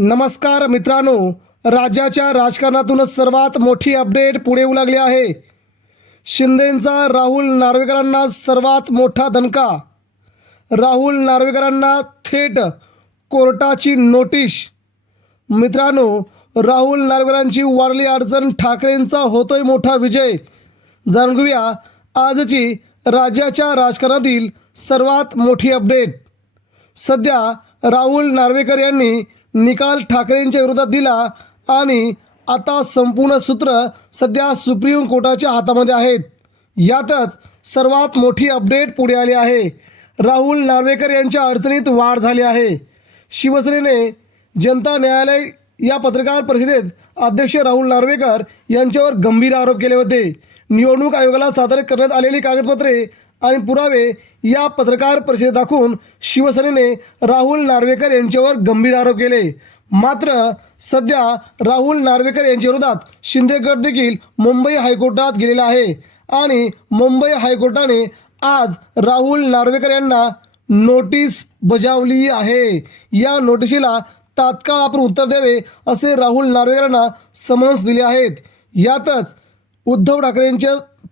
नमस्कार मित्रांनो राज्याच्या राजकारणातूनच सर्वात मोठी अपडेट पुढे येऊ लागली आहे. शिंदेंचा राहुल नार्वेकरांना सर्वात मोठा दणका. राहुल नार्वेकरांना थेट कोर्टाची नोटीस मित्रांनो राहुल नार्वेकरांची वारली अडचण ठाकरेंचा होतोय मोठा विजय. जाणून घेऊया आजची राज्याच्या राजकारणातील सर्वात मोठी अपडेट. सध्या राहुल नार्वेकर यांनी निकाल ठाकरेंच्या विरोधात दिला आणि आता संपूर्ण सूत्र सध्या सुप्रीम कोर्टाच्या हातामध्ये आहेत. यातच सर्वात मोठी अपडेट पुढे आली आहे. राहुल नार्वेकर यांच्या अडचणीत वाढ झाली आहे. शिवसेनेने जनता न्यायालय या पत्रकार परिषदेत अध्यक्ष राहुल नार्वेकर यांच्यावर गंभीर आरोप केले होते. निवडणूक आयोगाला सादर करण्यात आलेली कागदपत्रे आणि पुरावे या पत्रकार परिषदेत दाखवून शिवसेनेने राहुल नार्वेकर यांच्यावर गंभीर आरोप केले. मात्र सध्या राहुल नार्वेकर यांच्या विरोधात शिंदे गट देखील मुंबई हायकोर्टात गेलेला आहे आणि मुंबई हायकोर्टाने आज राहुल नार्वेकर यांना नोटीस बजावली आहे. या नोटिशीला तात्काळ आपण उत्तर द्यावे असे राहुल नार्वेकरांना समन्स दिले आहेत. यातच उद्धव ठाकरेंच्या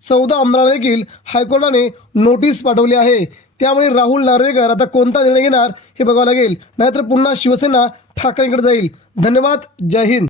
चौदा आमदारांना देखील हायकोर्टाने नोटीस पाठवली आहे. त्यामुळे राहुल नार्वेकर आता कोणता निर्णय घेणार हे बघावं लागेल. नाहीतर पुन्हा शिवसेना ठाकरेंकडे जाईल. धन्यवाद. जय हिंद.